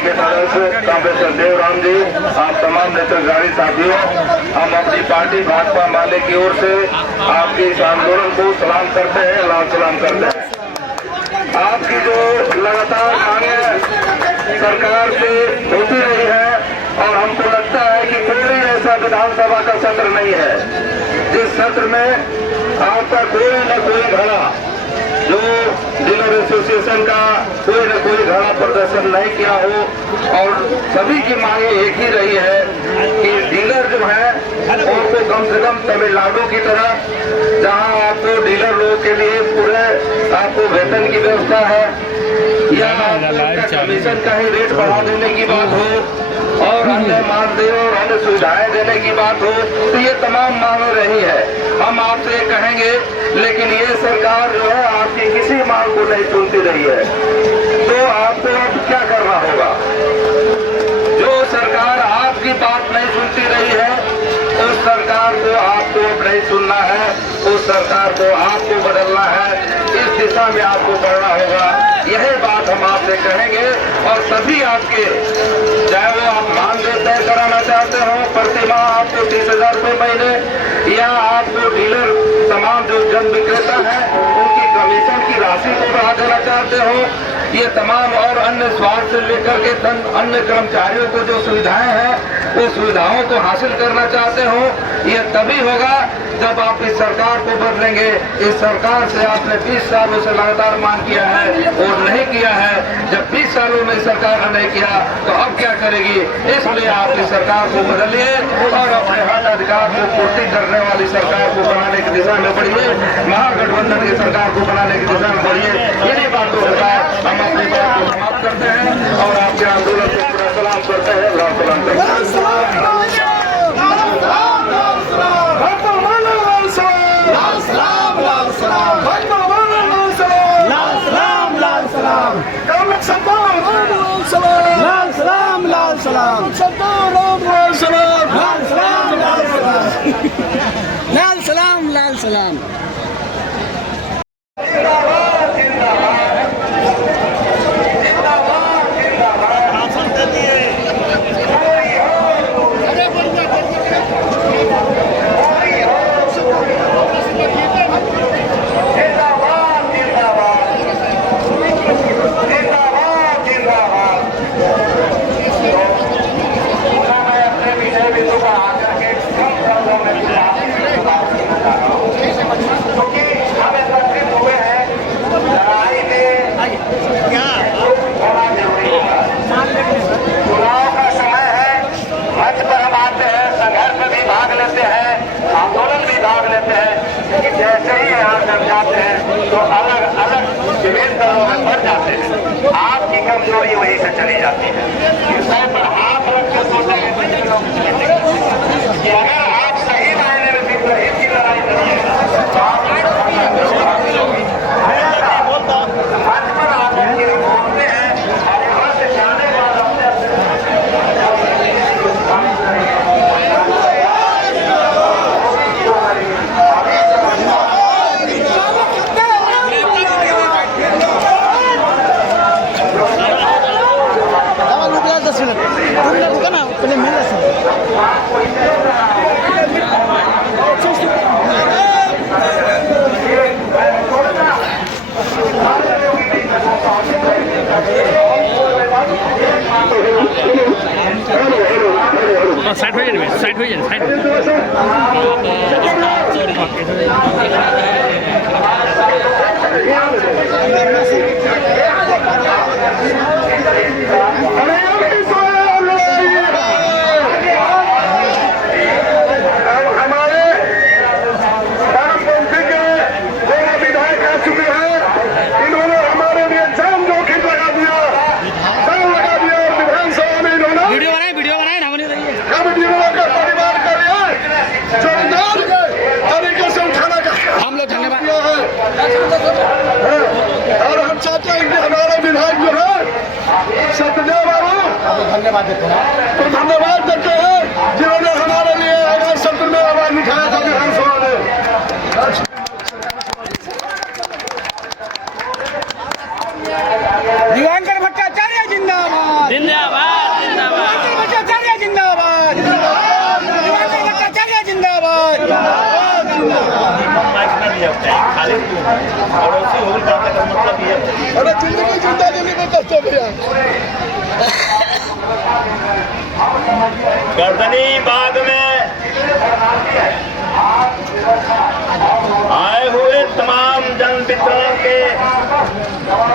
के सदस्य प्रोफेसर देवराम जी, आप तमाम नेतृत्वधारी साथियों, हम अपनी पार्टी भाजपा माले की ओर से आपके इस आंदोलन को सलाम करते हैं, लाल सलाम करते हैं। आपकी जो लगातार मांगे सरकार से होती रही है और हमको लगता है कि कोई ऐसा विधानसभा का सत्र नहीं है जिस सत्र में आपका कोई न कोई घड़ा, जो डीलर एसोसिएशन का कोई न कोई घड़ा प्रदर्शन नहीं किया हो। और सभी की मांगे एक ही रही है कि डीलर जो है उनको कम से कम तमिलनाडु की तरह, जहां आपको डीलर लोगों के लिए पूरे आपको वेतन की व्यवस्था है या कमीशन का ही रेट बढ़ा देने की बात हो और अन्य मानदेय और अन्य सुविधाएं देने की बात हो, तो ये तमाम मांगे रही है। हम आपसे कहेंगे, लेकिन ये सरकार जो है आपकी किसी मांग को नहीं सुनती रही है, तो आपको अब क्या करना होगा? जो सरकार आपकी बात नहीं सुनती रही है, उस सरकार को आपको नहीं सुनना है, उस सरकार को आपको बदलना है, इस दिशा में आपको बढ़ना होगा। यही बात हम आपसे कहेंगे और सभी आपके, चाहे वो आप मानदेय तय कराना चाहते हो प्रति माह आपको 30,000 रुपये महीने, या आपको डीलर तमाम जो जन विक्रेता है उनकी कमीशन की राशि को बढ़ा देना चाहते हो, ये तमाम और अन्य स्वास्थ्य से लेकर के अन्य कर्मचारियों को जो सुविधाएं हैं वो सुविधाओं को हासिल करना चाहते हो, ये तभी होगा जब आप इस सरकार को बदलेंगे। इस सरकार से आपने 20 सालों से लगातार मांग किया है और नहीं किया है। जब 20 सालों में सरकार ने नहीं किया तो अब क्या करेगी? इसलिए आप इस सरकार को बदलिए और अपने हक अधिकार को पूर्ति करने वाली सरकार को बनाने की दिशा में बढ़िए, महागठबंधन की सरकार को बनाने की दिशा में बढ़िए। इन्हीं बातों के साथ हम अपनी बात को समाप्त करते हैं और आपके आंदोलन को पूरा सलाम करते हैं, लाल सलाम करते हैं। लाल सलाम, लाल सलाम। जैसे ही यहाँ जब जाते हैं तो अलग अलग विभिन्न दलों में बढ़ जाते हैं, आपकी कमजोरी वहीं से चली जाती है। विषय पर हाथ रख के सोचेंगे कि अगर आप सही मायने में हित की लड़ाई करिएगा तो आप मंच पर आकर के बोलते हैं और यहाँ से जाने के बाद अपने मिल है खाली पड़ोसी हो गया का मतलब ये है। अरे जिंदगी जिंदा दिल्ली में कष्ट हो गया। गर्दनी बाग में आए हुए तमाम जन वितरण के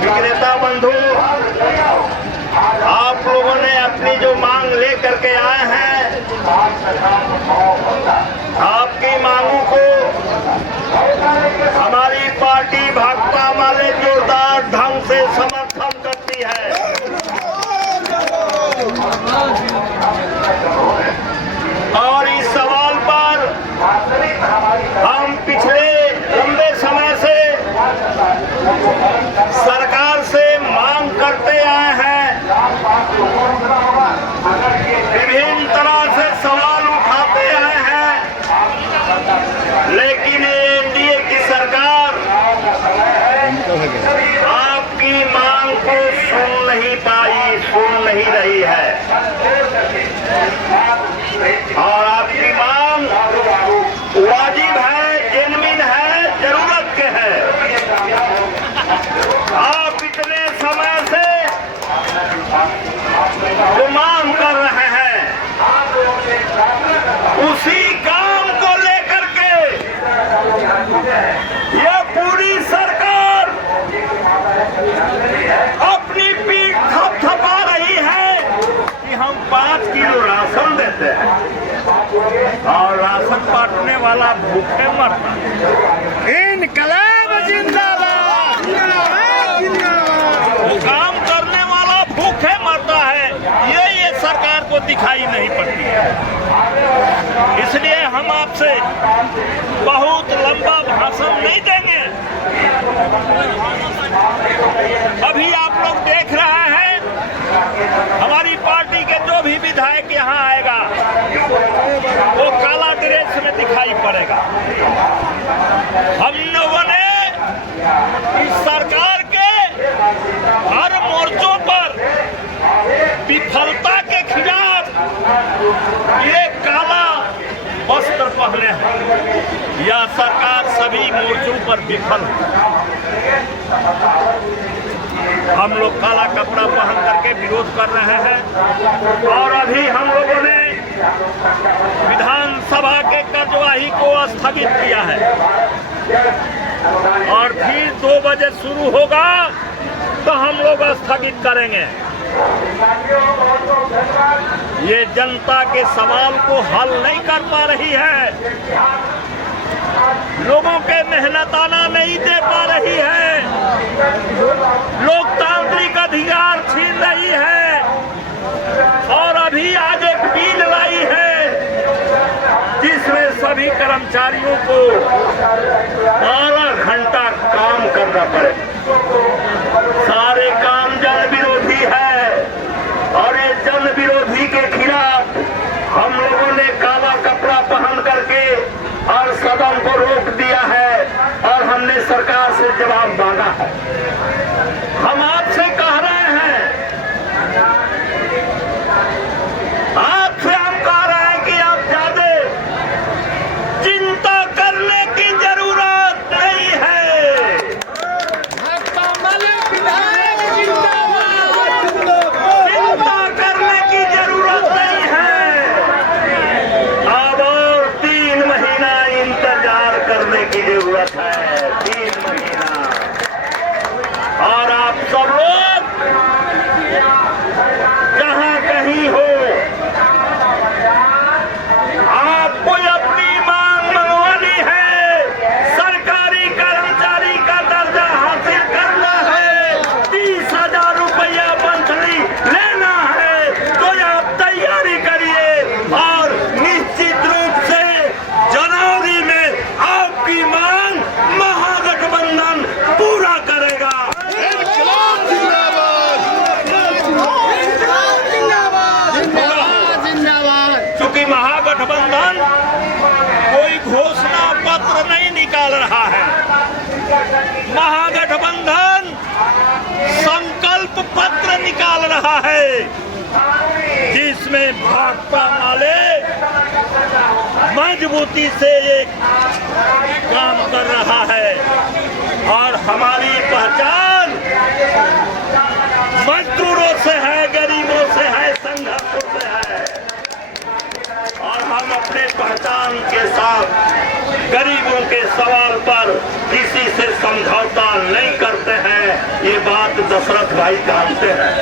विक्रेता बंधु, आप लोगों ने अपनी जो मांग लेकर के आए हैं, आपकी मांगों को हमारी पार्टी भाकपा माले जोरदार ढंग से समर्थन करती है। और इस सवाल पर हम पिछले लंबे समय से सरकार से मांग करते आए हैं, विभिन्न तरह से सवाल उठाते आए हैं, लेकिन एनडीए की सरकार आपकी मांग को सुन नहीं पाई, सुन नहीं रही है। और आपकी मांग वाजिब है, जेन्युइन है, जरूरत के है। आप इतने समय से जो मांग कर रहे हैं, उसी काम को लेकर के ये पूरी सरकार अपनी पीठ थपथपा रही है कि हम 5 किलो राशन देते हैं और राशन बांटने वाला भूखे मरता है। इनकलाब जिंदाबाद, जिंदाबाद। काम करने वाला भूखे मरता है, ये सरकार को दिखाई नहीं पड़ती है। इसलिए हम आपसे बहुत लंबा भाषण नहीं देंगे। अभी आप लोग देख रहे हैं, हमारी पार्टी के जो भी विधायक यहाँ आएगा वो काला ड्रेस में दिखाई पड़ेगा। हम लोगों ने इस सरकार के हर मोर्चों पर विफलता के खिलाफ ये काला वस्त्र पहने हैं। यह सरकार सभी मोर्चों पर विफल है। हम लोग काला कपड़ा पहन करके विरोध कर रहे हैं और अभी हम लोगों ने विधानसभा के कार्यवाही को स्थगित किया है और फिर 2 बजे शुरू होगा तो हम लोग स्थगित करेंगे। ये जनता के सवाल को हल नहीं कर पा रही है, लोगों के मेहनताना नहीं दे पा रही है, लोकतांत्रिक अधिकार छीन रही है और अभी आज एक बिल लाई है जिसमें सभी कर्मचारियों को 12 घंटा काम करना पड़े। सारे काम जन विरोधी है और ये जन विरोधी के खिलाफ हम लोगों ने काला कपड़ा पहन करके और सदन को रोक दिया है और हमने सरकार से जवाब मांगा है। हम आपसे कह रहे हैं, आपसे हम कह रहे हैं कि आप ज्यादा चिंता करने की जरूरत नहीं है। भाकपा माले विधायक जिंदाबाद, चिंता करने की जरूरत नहीं है। अब और 3 महीना इंतजार करने की जरूरत है, 3 महीना। और आप सब लोग जहां कहीं हो, आपको अपनी मांग मनवानी है, सरकारी कर्मचारी का दर्जा हासिल करना है, 30,000 रुपया मंथली लेना है, तो आप तैयारी करिए और निश्चित रूप से जनवरी में आपकी मांग महागठबंधन पूरा करेगा। इनकलाब जिंदाबाद, जिंदाबाद, जिंदाबाद। चूंकि महागठबंधन कोई घोषणा पत्र नहीं निकाल रहा है, महागठबंधन संकल्प पत्र निकाल रहा है जिसमें भाकपा माले मजबूती से एक काम कर रहा है। और हमारी पहचान मजदूरों से है, गरीबों से है, संघर्षों से है। और हम अपने पहचान के साथ गरीबों के सवाल पर किसी से समझौता नहीं करते हैं, ये बात दशरथ भाई जानते हैं।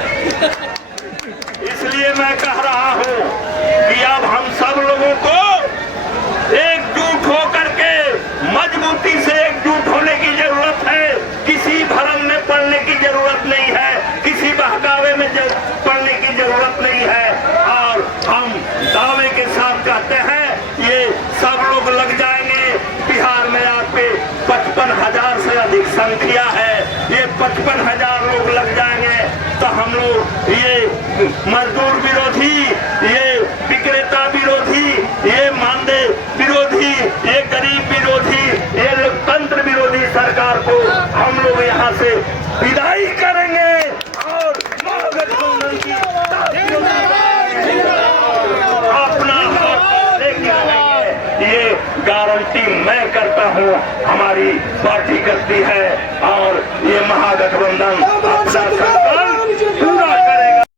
इसलिए मैं कह रहा हूं कि अब हम सब लोगों को एकजुट होकर के मजबूती से एकजुट होने की जरूरत है। किसी भ्रम में पड़ने की जरूरत नहीं है, किसी बहकावे में पड़ने की जरूरत नहीं है। और हम दावे के साथ कहते हैं ये सब लोग लग जाएंगे। बिहार में आप पे 55,000 से अधिक संख्या है, ये 55,000 लोग लग जाएंगे तो हम लोग ये मजदूर विरोधी, ये विक्रेता विरोधी, ये मानदेय विरोधी, ये गरीब विरोधी, ये लोकतंत्र विरोधी सरकार को हम लोग यहाँ से विदाई करेंगे और महागठबंधन की अपना हक लेके आएंगे। ये गारंटी मैं करता हूँ, हमारी पार्टी करती है और ये महागठबंधन अपना संकल्प पूरा